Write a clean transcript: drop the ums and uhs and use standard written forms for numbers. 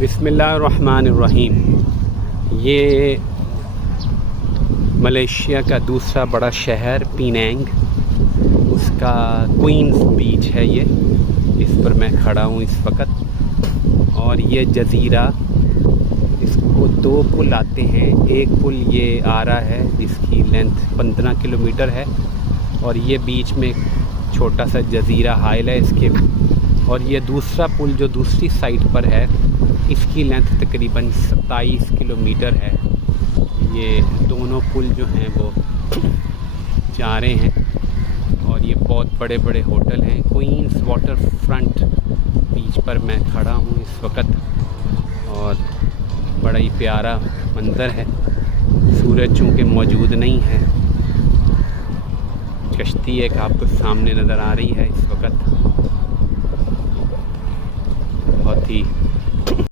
बिस्मिल्लाहिर्रहमानिर्रहीम। ये मलेशिया का दूसरा बड़ा शहर पेनांग, उसका क्वींस बीच है ये। इस पर मैं खड़ा हूँ इस वक्त। और ये जज़ीरा, इसको दो पुल आते हैं। एक पुल ये आ रहा है जिसकी लेंथ 15 किलोमीटर है, और ये बीच में छोटा सा जज़ीरा हाइल है इसके। और ये दूसरा पुल जो दूसरी साइड पर है, इसकी लेंथ तकरीबन 27 किलोमीटर है। ये दोनों पुल जो हैं वो जा रहे हैं, और ये बहुत बड़े बड़े होटल हैं। क्वींस वाटर फ्रंट बीच पर मैं खड़ा हूँ इस वक्त, और बड़ा ही प्यारा मंज़र है। सूरज चूँकि मौजूद नहीं है, कश्ती एक आपको सामने नज़र आ रही है इस वक्त। बहुत ही